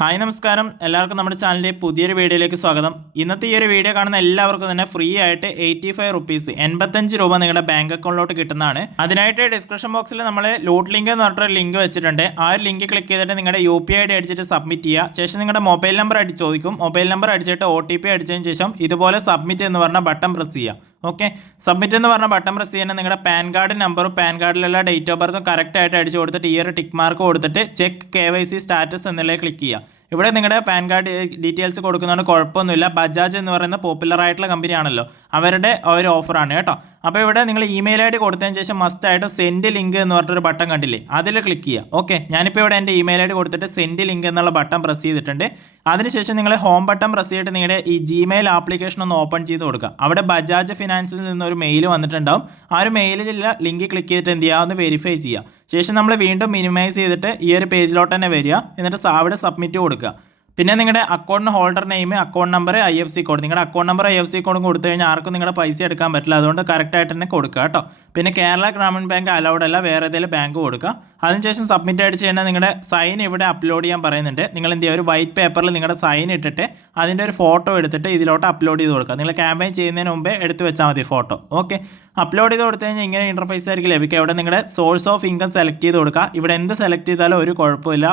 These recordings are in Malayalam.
ഹായ് നമസ്കാരം, എല്ലാവർക്കും നമ്മുടെ ചാനലിൻ്റെ പുതിയൊരു വീഡിയോയിലേക്ക് സ്വാഗതം. ഇന്നത്തെ ഈ ഒരു വീഡിയോ കാണുന്ന എല്ലാവർക്കും തന്നെ ഫ്രീ ആയിട്ട് 85 റുപ്പീസ് 85 രൂപ നിങ്ങളുടെ ബാങ്ക് അക്കൗണ്ടിലോട്ട് കിട്ടുന്നതാണ്. അതിനായിട്ട് ഡിസ്ക്രിപ്ഷൻ ബോക്സിൽ നമ്മൾ ലൂട്ട് ലിങ്ക് എന്ന് പറഞ്ഞിട്ടൊരു ലിങ്ക് വെച്ചിട്ടുണ്ട്. ആ ഒരു ലിങ്ക് ക്ലിക്ക് ചെയ്തിട്ട് നിങ്ങളുടെ UPI ID അടിച്ചിട്ട് സബ്മിറ്റ് ചെയ്യുക. ശേഷം നിങ്ങളുടെ മൊബൈൽ നമ്പർ അടിച്ച് ചോദിക്കും. മൊബൈൽ നമ്പർ അടിച്ചിട്ട് OTP അടിച്ചതിന് ശേഷം ഇതുപോലെ സബ്മിറ്റ് എന്ന് പറഞ്ഞ ബട്ടൺ പ്രസ് ചെയ്യുക. ഓക്കെ, സബ്മിറ്റ് എന്ന് പറഞ്ഞ ബട്ടൺ പ്രസ് ചെയ്യുന്ന നിങ്ങളുടെ പാൻ കാർഡ് നമ്പറും പാൻ കാർഡിലുള്ള ഡേറ്റ് ഓഫ് ബർത്തും കറക്റ്റ് ആയിട്ട് അടിച്ചു കൊടുത്തിട്ട് ഈ ഒരു ടിക്ക് മാർക്ക് കൊടുത്തിട്ട് ചെക്ക് KYC സ്റ്റാറ്റസ് എന്നുള്ളത് ക്ലിക്ക് ചെയ്യുക. ഇവിടെ നിങ്ങളുടെ പാൻ കാർഡ് ഡീറ്റെയിൽസ് കൊടുക്കുന്നതുകൊണ്ട് കുഴപ്പമൊന്നുമില്ല. ബജാജ് എന്ന് പറയുന്ന പോപ്പുലർ ആയിട്ടുള്ള കമ്പനിയാണല്ലോ, അവരുടെ ഒരു ഓഫറാണ് കേട്ടോ. അപ്പോൾ ഇവിടെ നിങ്ങൾ ഇമെയിൽ ID കൊടുത്തതിന് ശേഷം മസ്റ്റായിട്ട് സെൻഡ് ലിങ്ക് എന്ന് പറഞ്ഞൊരു ബട്ടൺ കണ്ടില്ലേ, അതിൽ ക്ലിക്ക് ചെയ്യുക. ഓക്കെ, ഞാനിപ്പോൾ ഇവിടെ എൻ്റെ ഇമെയിൽ ID കൊടുത്തിട്ട് സെൻഡ് ലിങ്ക് എന്നുള്ള ബട്ടൺ പ്രസ് ചെയ്തിട്ടുണ്ട്. അതിനുശേഷം നിങ്ങൾ ഹോം ബട്ടൺ പ്രസ് ചെയ്തിട്ട് നിങ്ങളുടെ ഈ Gmail ആപ്ലിക്കേഷൻ ഒന്ന് ഓപ്പൺ ചെയ്ത് കൊടുക്കുക. അവിടെ ബജാജ് ഫിനാൻസിൽ നിന്നൊരു മെയിൽ വന്നിട്ടുണ്ടാവും. ആ ഒരു മെയിലിലുള്ള ലിങ്ക് ക്ലിക്ക് ചെയ്തിട്ട് എന്ത് ചെയ്യുക, ഒന്ന് വെരിഫൈ ചെയ്യുക. ശേഷം നമ്മൾ വീണ്ടും മിനിമൈസ് ചെയ്തിട്ട് ഈ ഒരു പേജിലോട്ട് തന്നെ വരിക. എന്നിട്ട് അവിടെ സബ്മിറ്റ് കൊടുക്കുക. പിന്നെ നിങ്ങളുടെ account holder name, account number, IFSC code, നിങ്ങളുടെ അക്കൗണ്ട് നമ്പർ IFSC കോഡും കൊടുത്തു കഴിഞ്ഞാൽ ആർക്കും നിങ്ങളുടെ പൈസ എടുക്കാൻ പറ്റില്ല. അതുകൊണ്ട് കറക്റ്റായിട്ട് തന്നെ കൊടുക്കുക കേട്ടോ. പിന്നെ കേരള ഗ്രാമീൺ ബാങ്ക് അലൗഡ് അല്ല, വേറെ ഏതെങ്കിലും ബാങ്ക് കൊടുക്കുക. അതിനുശേഷം സബ്മിറ്റ് അടിച്ച് കഴിഞ്ഞാൽ നിങ്ങളുടെ സൈൻ ഇവിടെ അപ്ലോഡ് ചെയ്യാൻ പറയുന്നുണ്ട്. നിങ്ങൾ എന്ത് ചെയ്യുക, ഒരു വൈറ്റ് പേപ്പറിൽ നിങ്ങളുടെ സൈൻ ഇട്ടിട്ട് അതിൻ്റെ ഒരു ഫോട്ടോ എടുത്തിട്ട് ഇതിലോട്ട് അപ്ലോഡ് ചെയ്ത് കൊടുക്കുക. നിങ്ങൾ ക്യാമ്പയിൻ ചെയ്യുന്നതിന് മുമ്പേ എടുത്ത് വെച്ചാൽ മതി ഫോട്ടോ. ഓക്കെ, അപ്ലോഡ് ചെയ്ത് കൊടുത്തു കഴിഞ്ഞാൽ ഇങ്ങനെ ഇൻ്റർഫേസ് ആയിരിക്കും ലഭിക്കുക. ഇവിടെ നിങ്ങളുടെ സോഴ്സ് ഓഫ് ഇൻകം സെലക്ട് ചെയ്ത് കൊടുക്കുക. ഇവിടെ എന്ത് സെലക്ട് ചെയ്താലും ഒരു കുഴപ്പമില്ല.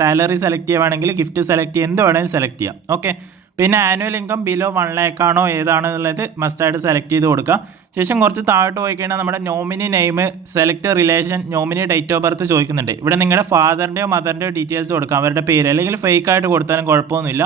സാലറി സെലക്ട് ചെയ്യുകയാണെങ്കിൽ ഗിഫ്റ്റ് സെലക്ട് ചെയ്യുക, എന്ത് വേണമെങ്കിലും സെലക്ട് ചെയ്യാം. ഓക്കെ, പിന്നെ ആനുവൽ ഇൻകം ബിലോ 1 lakh ആണോ ഏതാണെന്നുള്ളത് മസ്റ്റായിട്ട് സെലക്ട് ചെയ്ത് കൊടുക്കുക. ശേഷം കുറച്ച് താഴോട്ട് പോയി കഴിഞ്ഞാൽ നമ്മുടെ nominee name, select relation, nominee date of birth ചോദിക്കുന്നുണ്ട്. ഇവിടെ നിങ്ങളുടെ ഫാദറിൻ്റെയോ മദറിൻ്റെയോ ഡീറ്റെയിൽസ് കൊടുക്കുക. അവരുടെ പേര് അല്ലെങ്കിൽ ഫേക്ക് ആയിട്ട് കൊടുത്താലും കുഴപ്പമൊന്നുമില്ല.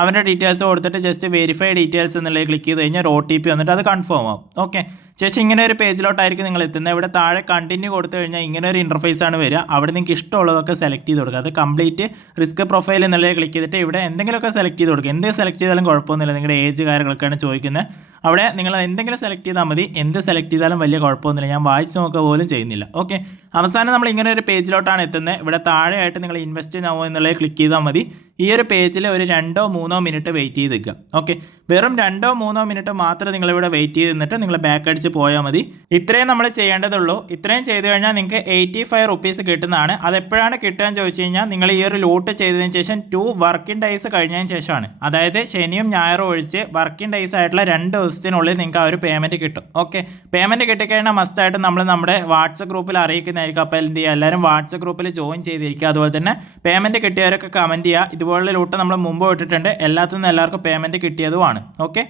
അവരുടെ ഡീറ്റെയിൽസ് കൊടുത്തിട്ട് ജസ്റ്റ് വെരിഫൈ ഡീറ്റെയിൽസ് എന്നുള്ളത് ക്ലിക്ക് ചെയ്ത് കഴിഞ്ഞാൽ OTP വന്നിട്ട് അത് കൺഫേം ആവും. ഓക്കെ, ശേഷം ഇങ്ങനെ ഒരു പേജിലോട്ടായിരിക്കും നിങ്ങൾ എത്തുന്നത്. ഇവിടെ താഴെ കണ്ടിന്യൂ കൊടുത്തു കഴിഞ്ഞാൽ ഇങ്ങനെ ഒരു ഇൻ്റർഫേസ് ആണ് വരിക. അവിടെ നിങ്ങൾക്ക് ഇഷ്ടമുള്ളതൊക്കെ സെലക്ട് ചെയ്ത് കൊടുക്കുക. അത് കംപ്ലീറ്റ് റിസ്ക് പ്രൊഫൈൽ എന്നുള്ളത് ക്ലിക്ക് ചെയ്തിട്ട് ഇവിടെ എന്തെങ്കിലുമൊക്കെ സെലക്ട് ചെയ്ത് കൊടുക്കുക. എന്ത് സെലക്ട് ചെയ്താലും കുഴപ്പമൊന്നുമില്ല. നിങ്ങളുടെ ഏജ് കാര്യങ്ങളൊക്കെയാണ് ചോദിക്കുന്നത്. അവിടെ നിങ്ങൾ എന്തെങ്കിലും സെലക്ട് ചെയ്താൽ മതി. എന്ത് സെലക്ട് ചെയ്താലും വലിയ കുഴപ്പമൊന്നുമില്ല. ഞാൻ വായിച്ച് നോക്കുക പോലും ചെയ്യുന്നില്ല. ഓക്കെ, അവസാനം നമ്മൾ ഇങ്ങനെ ഒരു പേജിലോട്ടാണ് എത്തുന്നത്. ഇവിടെ താഴെയായിട്ട് നിങ്ങൾ ഇൻവെസ്റ്റ് നൗ എന്നുള്ളത് ക്ലിക്ക് ചെയ്താൽ മതി. ഈ ഒരു പേജിൽ ഒരു 2-3 മിനിറ്റ് വെയിറ്റ് ചെയ്ത് നിൽക്കുക. ഓക്കെ, വെറും 2-3 മിനിറ്റ് മാത്രമേ നിങ്ങളിവിടെ വെയിറ്റ് ചെയ്ത് നിന്നിട്ട് നിങ്ങൾ ബാക്ക് അടിച്ച് പോയാൽ മതി. ഇത്രയും നമ്മൾ ചെയ്യേണ്ടതുള്ളൂ. ഇത്രയും ചെയ്ത് കഴിഞ്ഞാൽ നിങ്ങൾക്ക് 85 റുപ്പീസ് കിട്ടുന്നതാണ്. അതെപ്പോഴാണ് കിട്ടുക എന്ന് ചോദിച്ചു കഴിഞ്ഞാൽ നിങ്ങൾ ഈ ഒരു ലൂട്ട് ചെയ്തതിന് ശേഷം 2 വർക്കിംഗ് ഡേയ്സ് കഴിഞ്ഞതിന് ശേഷമാണ്. അതായത് ശനിയും ഞായറും ഒഴിച്ച് വർക്കിംഗ് ഡേയ്സ് ആയിട്ടുള്ള 2 ദിവസത്തിനുള്ളിൽ നിങ്ങൾക്ക് ആ ഒരു പേയ്മെൻറ്റ് കിട്ടും. ഓക്കെ, പേയ്മെൻറ്റ് കിട്ടിക്കഴിഞ്ഞാൽ മസ്റ്റായിട്ട് നമ്മൾ നമ്മുടെ വാട്സപ്പ് ഗ്രൂപ്പിൽ അറിയിക്കുന്നതായിരിക്കും. അപ്പോൾ എന്ത് ചെയ്യുക, എല്ലാവരും വാട്സപ്പ് ഗ്രൂപ്പിൽ ജോയിൻ ചെയ്തിരിക്കുക. അതുപോലെ തന്നെ പേയ്മെൻറ്റ് കിട്ടിയവരൊക്കെ കമൻറ്റ് ചെയ്യുക. ഇതുപോലുള്ള ലൂട്ട് നമ്മൾ മുമ്പ് ഇട്ടിട്ടുണ്ട്. എല്ലാത്തിനും എല്ലാവർക്കും പേയ്മെൻറ്റ് കിട്ടിയതുമാണ്. ഓക്കെ.